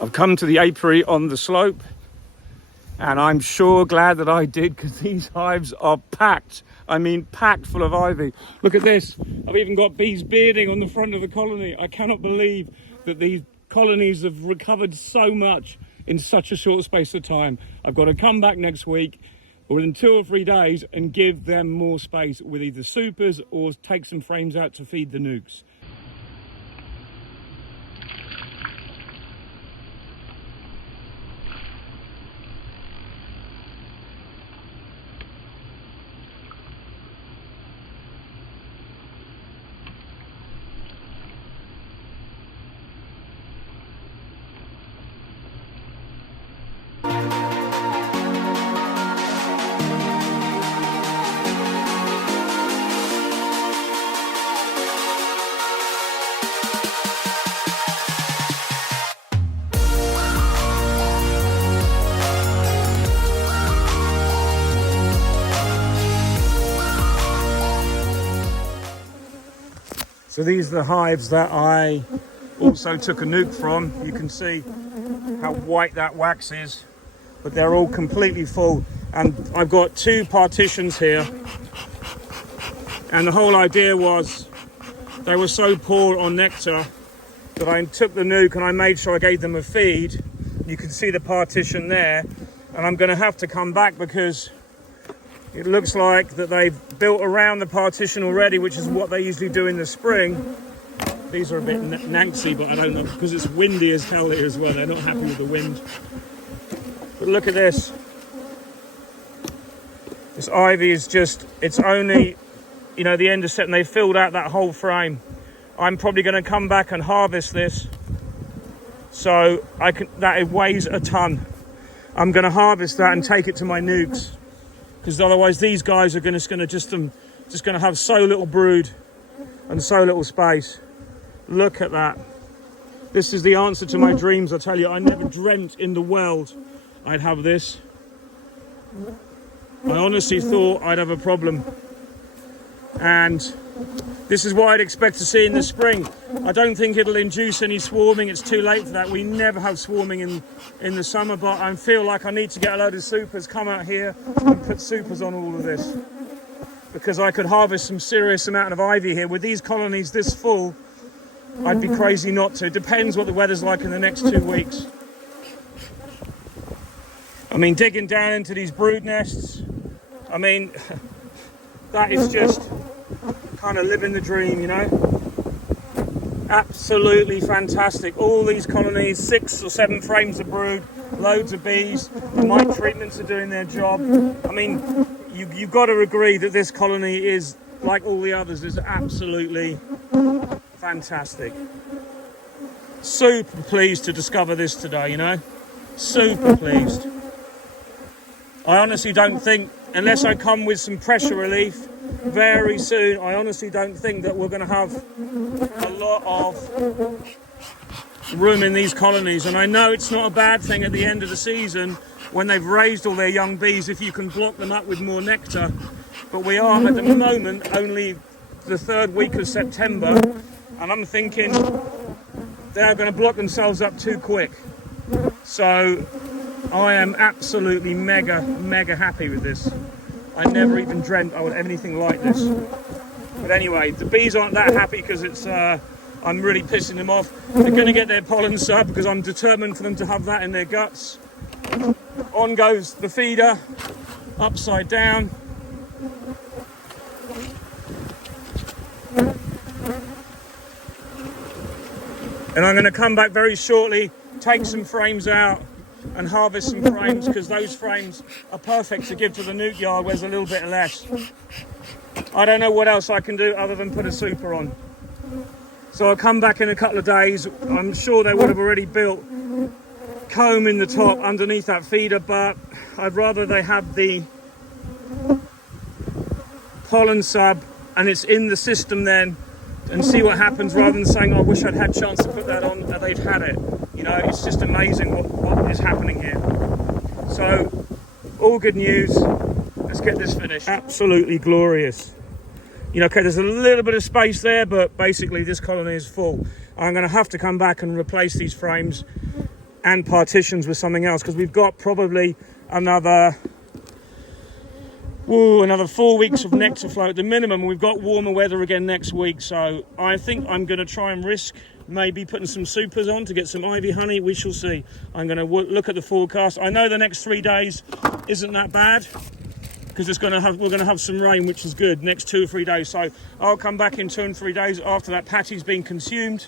I've come to the apiary on the slope, and I'm sure glad that I did, because these hives are packed. I mean, packed full of ivy. Look at this. I've even got bees bearding on the front of the colony. I cannot believe that these colonies have recovered so much in such a short space of time. I've got to come back next week or within 2 or 3 days and give them more space with either supers or take some frames out to feed the nukes. So these are the hives that I also took a nuke from. You can see how white that wax is, but they're all completely full. And I've got 2 partitions here. And the whole idea was they were so poor on nectar that I took the nuke and I made sure I gave them a feed. You can see the partition there. And I'm going to have to come back because it looks like that they've built around the partition already, which is what they usually do in the spring. These are a bit nancy, but I don't know, because it's windy as hell here as well. They're not happy with the wind. But look at this. This ivy is just, it's only, you know, the end of September. They filled out that whole frame. I'm probably going to come back and harvest this. So that weighs a ton. I'm going to harvest that and take it to my nukes, because otherwise these guys are just going to have so little brood and so little space. Look at that. This is the answer to my dreams. I tell you, I never dreamt in the world I'd have this. I honestly thought I'd have a problem. And this is what I'd expect to see in the spring. I don't think it'll induce any swarming. It's too late for that. We never have swarming in the summer, but I feel like I need to get a load of supers, come out here and put supers on all of this, because I could harvest some serious amount of ivy here. With these colonies this full, I'd be crazy not to. It depends what the weather's like in the next 2 weeks. I mean, digging down into these brood nests, I mean, that is just kind of living the dream, you know. Absolutely fantastic. All these colonies, 6 or 7 frames of brood, loads of bees. The mite treatments are doing their job. I mean, you've got to agree that this colony is, like all the others, is absolutely fantastic. Super pleased to discover this today, you know. Super pleased. I honestly don't think, unless I come with some pressure relief very soon, I honestly don't think that we're going to have a lot of room in these colonies. And I know it's not a bad thing at the end of the season when they've raised all their young bees if you can block them up with more nectar. But we are at the moment only the 3rd week of September, and I'm thinking they're going to block themselves up too quick. So I am absolutely mega happy with this. I never even dreamt I would have anything like this. But anyway, the bees aren't that happy because it's I'm really pissing them off. They're going to get their pollen sub because I'm determined for them to have that in their guts. On goes the feeder, upside down. And I'm going to come back very shortly, take some frames out and harvest some frames, because those frames are perfect to give to the nuke yard where there's a little bit less. I don't know what else I can do other than put a super on. So I'll come back in a couple of days. I'm sure they would have already built comb in the top underneath that feeder, but I'd rather they have the pollen sub and it's in the system then, and see what happens, rather than saying, I wish I'd had a chance to put that on, and they've had it. You know, it's just amazing what is happening here. So, all good news. Let's get this finished. Absolutely glorious. You know, okay, there's a little bit of space there, but basically this colony is full. I'm going to have to come back and replace these frames. and partitions with something else, because we've got probably another 4 weeks of nectar flow at the minimum. We've got warmer weather again next week, so I think I'm going to try and risk maybe putting some supers on to get some ivy honey. We shall see. I'm going to look at the forecast. I know the next 3 days isn't that bad, because we're going to have some rain, which is good, next 2 or 3 days. So I'll come back in 2 and 3 days after that patty's been consumed,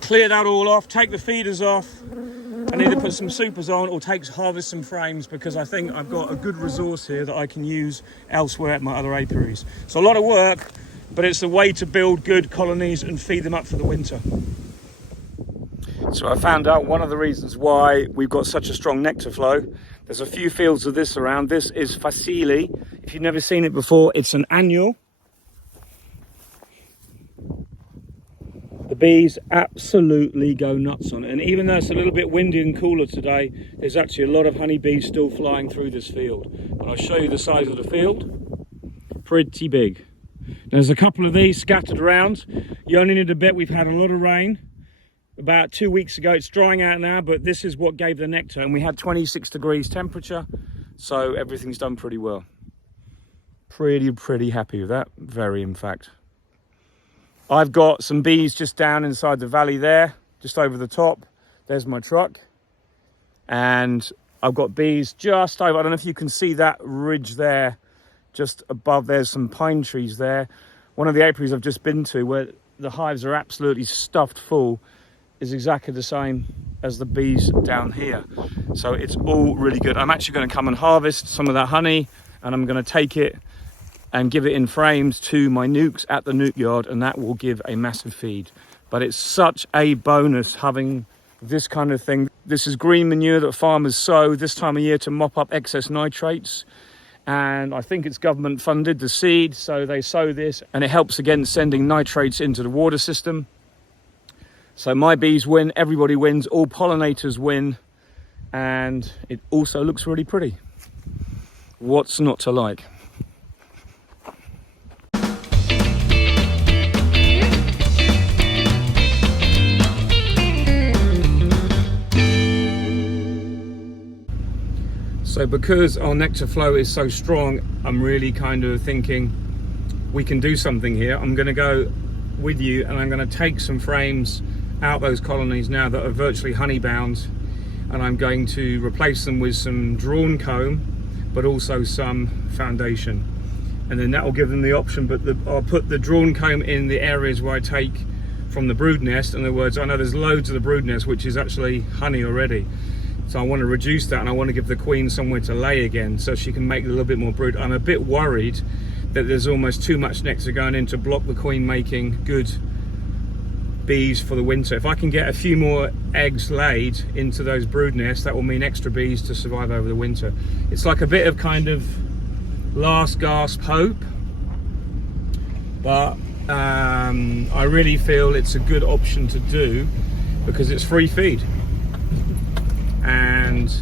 clear that all off, take the feeders off, and either put some supers on or harvest some frames, because I think I've got a good resource here that I can use elsewhere at my other apiaries. So a lot of work, but it's a way to build good colonies and feed them up for the winter. So I found out one of the reasons why we've got such a strong nectar flow. There's a few fields of this around. This is facile. If you've never seen it before, it's an annual. The bees absolutely go nuts on it, and even though it's a little bit windy and cooler today, there's actually a lot of honeybees still flying through this field. But I'll show you the size of the field. Pretty big. There's a couple of these scattered around. You only need a bit. We've had a lot of rain about 2 weeks ago. It's drying out now, but this is what gave the nectar, and we had 26 degrees temperature, so everything's done pretty well. Pretty happy with that. Very, in fact. I've got some bees just down inside the valley there, just over the top. There's my truck. And I've got bees just over, I don't know if you can see that ridge there, just above. There's some pine trees there. One of the apiaries I've just been to, where the hives are absolutely stuffed full, is exactly the same as the bees down here. So it's all really good. I'm actually going to come and harvest some of that honey, and I'm going to take it and give it in frames to my nukes at the nuke yard, and that will give a massive feed. But it's such a bonus having this kind of thing. This is green manure that farmers sow this time of year to mop up excess nitrates, and I think it's government funded, the seed, so they sow this, and it helps against sending nitrates into the water system. So my bees win, everybody wins, all pollinators win, and it also looks really pretty. What's not to like? So because our nectar flow is so strong, I'm really kind of thinking we can do something here. I'm going to go with you, and I'm going to take some frames out those colonies now that are virtually honey bound, and I'm going to replace them with some drawn comb, but also some foundation, and then that will give them the option. But I'll put the drawn comb in the areas where I take from the brood nest. In other words, I know there's loads of the brood nest which is actually honey already, so I want to reduce that, and I want to give the queen somewhere to lay again so she can make a little bit more brood. I'm a bit worried that there's almost too much nectar going in to block the queen making good bees for the winter. If I can get a few more eggs laid into those brood nests, that will mean extra bees to survive over the winter. It's like a bit of kind of last gasp hope, but I really feel it's a good option to do because it's free feed. And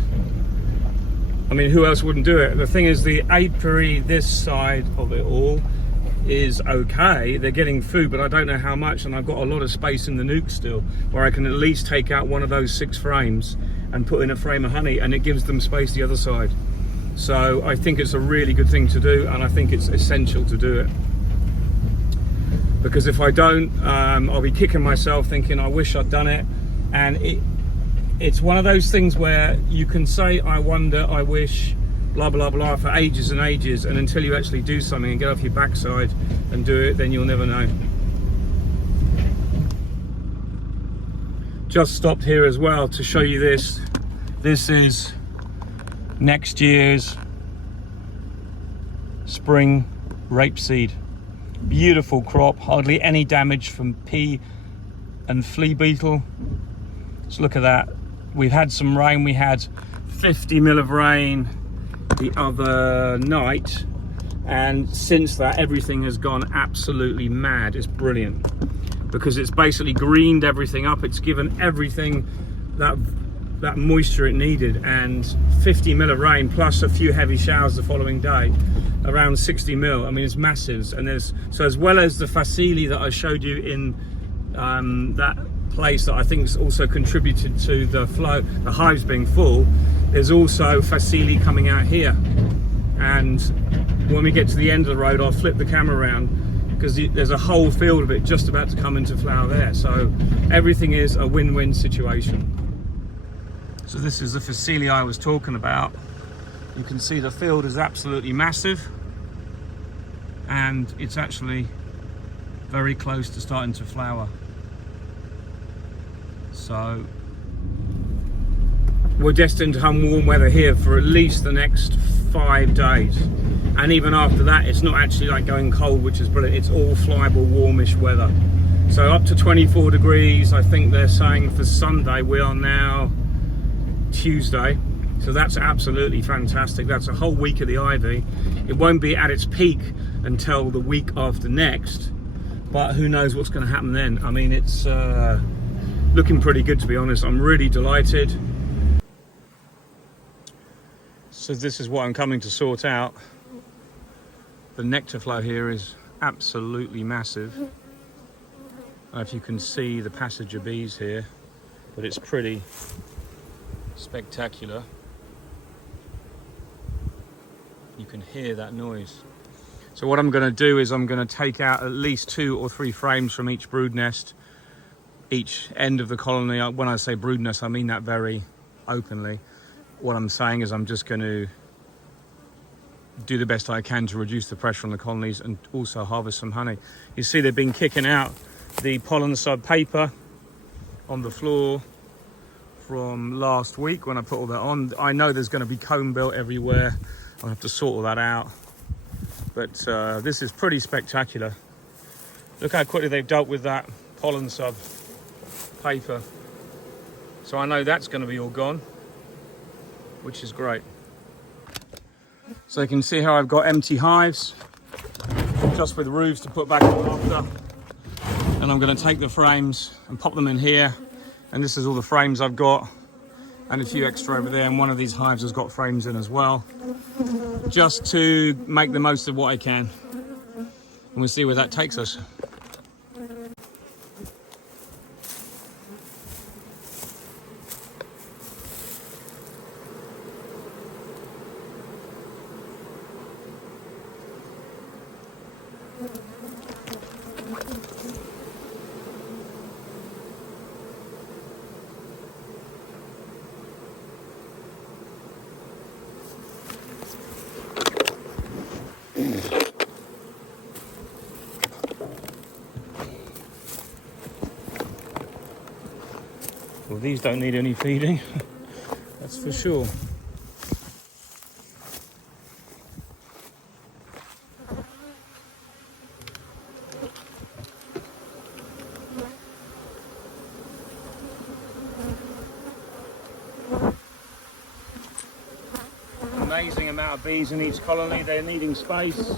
I mean, who else wouldn't do it? The thing is, the apiary this side of it all is okay. They're getting food, but I don't know how much, and I've got a lot of space in the nuke still where I can at least take out one of those 6 frames and put in a frame of honey, and it gives them space the other side. So I think it's a really good thing to do, and I think it's essential to do it, because if I don't, I'll be kicking myself thinking I wish I'd done it. And it's one of those things where you can say I wonder, I wish, blah blah blah for ages and ages, and until you actually do something and get off your backside and do it, then you'll never know. Just stopped here as well to show you this. This is next year's spring rapeseed. Beautiful crop, hardly any damage from pea and flea beetle. So look at that. We've had some rain. We had 50 mil of rain the other night, and since that everything has gone absolutely mad. It's brilliant because it's basically greened everything up. It's given everything that moisture it needed, and 50 mil of rain plus a few heavy showers the following day, around 60 mil. I mean, it's massive. And there's, so as well as the facile that I showed you in that place that I think has also contributed to the flow, the hives being full. There's also facili coming out here, and when we get to the end of the road, I'll flip the camera around because there's a whole field of it just about to come into flower there. So everything is a win-win situation. So this is the facili I was talking about. You can see the field is absolutely massive, and it's actually very close to starting to flower. So we're destined to have warm weather here for at least the next 5 days, and even after that it's not actually like going cold, which is brilliant. It's all flyable, warmish weather. So up to 24 degrees, I think they're saying for Sunday. We are now Tuesday, so that's absolutely fantastic. That's a whole week of the ivy. It won't be at its peak until the week after next, but who knows what's going to happen then. I mean, it's looking pretty good, to be honest. I'm really delighted. So this is what I'm coming to sort out. The nectar flow here is absolutely massive. I don't know if you can see the passage of bees here, but it's pretty spectacular. You can hear that noise. So what I'm going to do is I'm going to take out at least 2 or 3 frames from each brood nest, each end of the colony. When I say brood nest, I mean that very openly. What I'm saying is I'm just going to do the best I can to reduce the pressure on the colonies and also harvest some honey. You see they've been kicking out the pollen sub paper on the floor from last week when I put all that on. I know there's going to be comb built everywhere. I'll have to sort all that out. But this is pretty spectacular. Look how quickly they've dealt with that pollen sub paper. So I know that's going to be all gone, which is great. So you can see how I've got empty hives, just with roofs to put back on after. And I'm going to take the frames and pop them in here. And this is all the frames I've got, and a few extra over there. And one of these hives has got frames in as well, just to make the most of what I can. And we'll see where that takes us. Well, these don't need any feeding, that's for sure. Amazing amount of bees in each colony. They're needing space.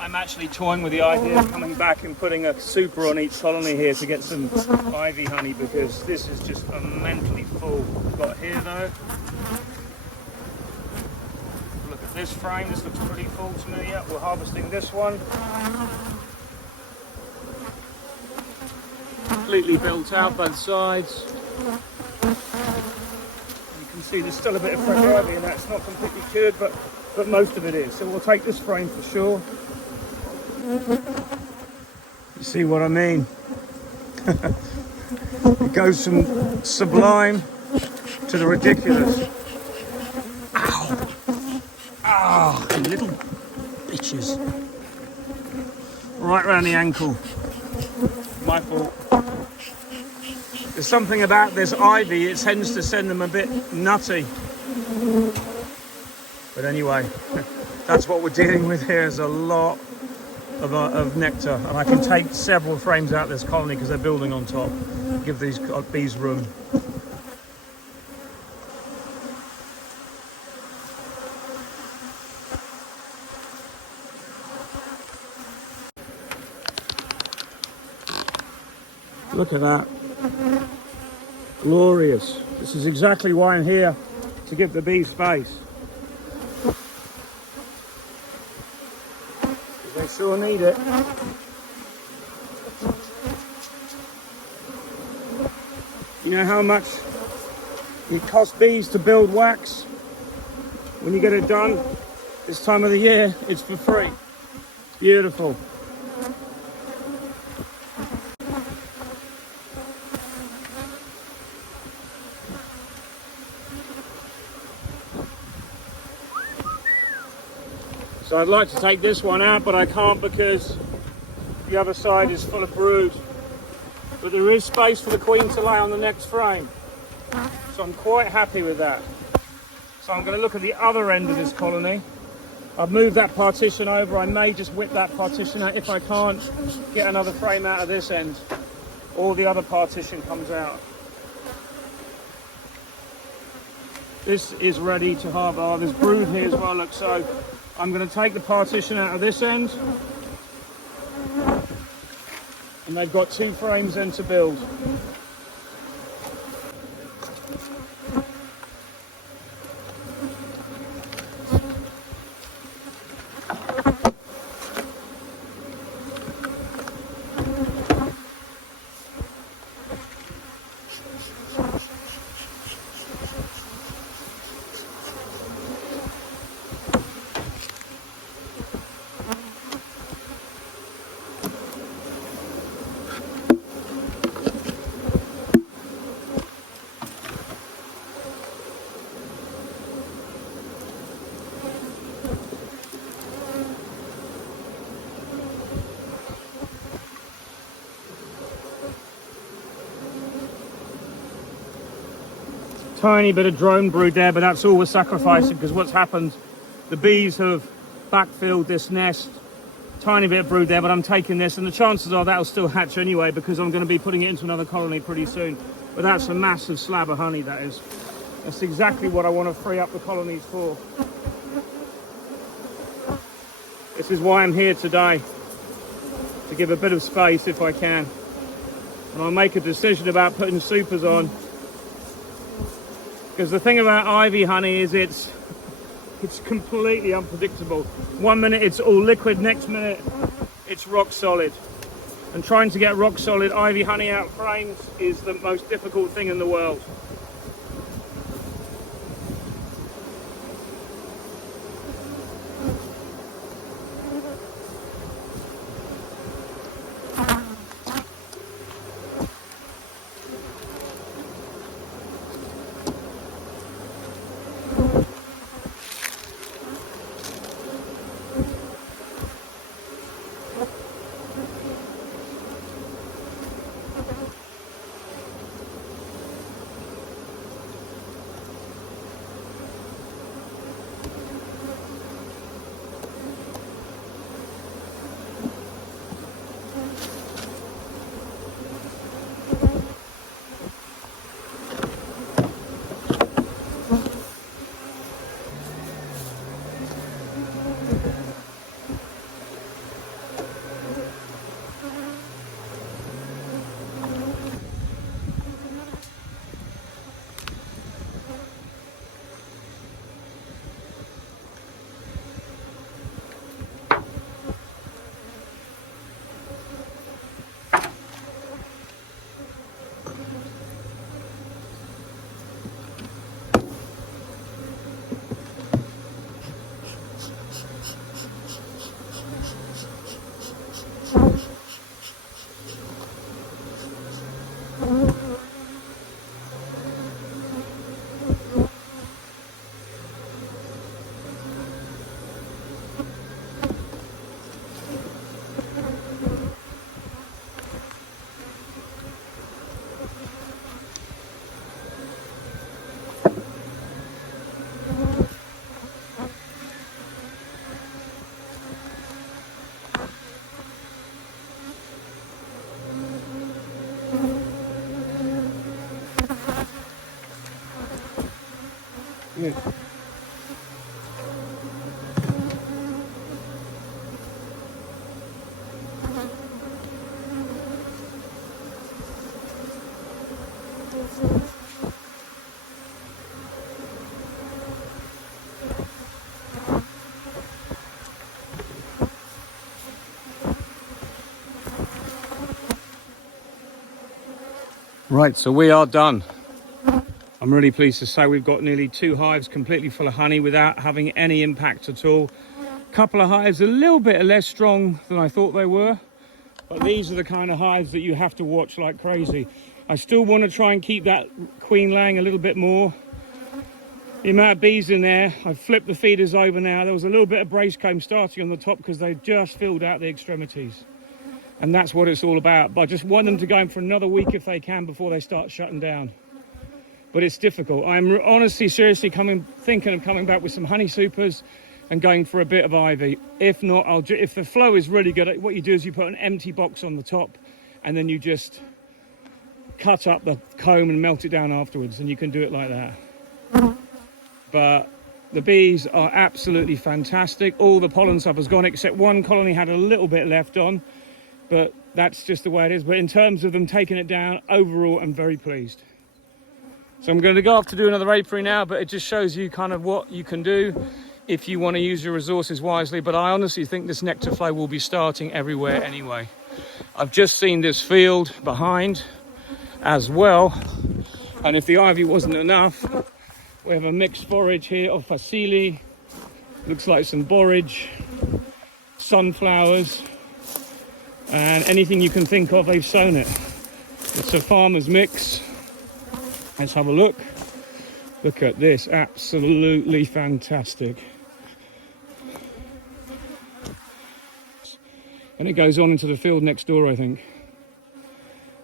I'm actually toying with the idea of coming back and putting a super on each colony here to get some ivy honey, because this is just immensely full. We've got here though. Look at this frame, this looks pretty full to me. Yeah, we're harvesting this one. Completely built out both sides. You can see there's still a bit of fresh ivy in that. It's not completely cured, but most of it is. So we'll take this frame for sure. You see what I mean? It goes from sublime to the ridiculous. Ow! Ah, you little bitches. Right round the ankle. My fault. There's something about this ivy, it tends to send them a bit nutty. But anyway, that's what we're dealing with here, is a lot of nectar, and I can take several frames out of this colony because they're building on top. Give these bees room. Look at that. Glorious. This is exactly why I'm here, to give the bees space. They sure need it. You know how much it costs bees to build wax? When you get it done this time of the year, it's for free. Beautiful. So I'd like to take this one out, but I can't because the other side is full of brood. But there is space for the queen to lay on the next frame. So I'm quite happy with that. So I'm going to look at the other end of this colony. I've moved that partition over. I may just whip that partition out if I can't get another frame out of this end, or the other partition comes out. This is ready to harvest. Oh, there's brood here as well, look. So I'm going to take the partition out of this end, and they've got 2 frames then to build. Tiny bit of drone brood there, but that's all we're sacrificing because what's happened, the bees have backfilled this nest. Tiny bit of brood there, but I'm taking this, and the chances are that'll still hatch anyway because I'm going to be putting it into another colony pretty soon. But that's a massive slab of honey, that is. That's exactly what I want to free up the colonies for. This is why I'm here today, to give a bit of space if I can. And I'll make a decision about putting supers on. Because the thing about ivy honey is it's completely unpredictable. One minute it's all liquid, next minute it's rock solid. And trying to get rock solid ivy honey out of frames is the most difficult thing in the world. Yes. Right, so we are done. I'm really pleased to say we've got nearly 2 hives completely full of honey without having any impact at all. A couple of hives a little bit less strong than I thought they were, but these are the kind of hives that you have to watch like crazy. I still want to try and keep that queen laying a little bit more. The amount of bees in there, I've flipped the feeders over now. There was a little bit of brace comb starting on the top because they just filled out the extremities. And that's what it's all about. But I just want them to go in for another week if they can before they start shutting down. But it's difficult. I'm honestly, seriously thinking of coming back with some honey supers and going for a bit of ivy. If not, if the flow is really good, what you do is you put an empty box on the top and then you just cut up the comb and melt it down afterwards, and you can do it like that. But the bees are absolutely fantastic. All the pollen stuff has gone except one colony had a little bit left on, but that's just the way it is. But in terms of them taking it down, overall, I'm very pleased. So I'm going to go off to do another apiary now, but it just shows you kind of what you can do if you want to use your resources wisely. But I honestly think this nectar flow will be starting everywhere anyway. I've just seen this field behind as well, and if the ivy wasn't enough, we have a mixed forage here of facili, looks like some borage, sunflowers, and anything you can think of, they've sown it. It's a farmer's mix. Let's have a look. Look at this, absolutely fantastic. And it goes on into the field next door, I think.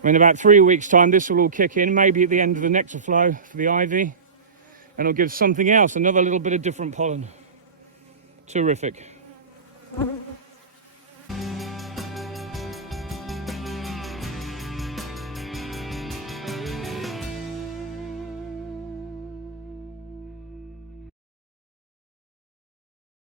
In about 3 weeks' time, this will all kick in, maybe at the end of the nectar flow for the ivy, and it'll give something else, another little bit of different pollen. Terrific.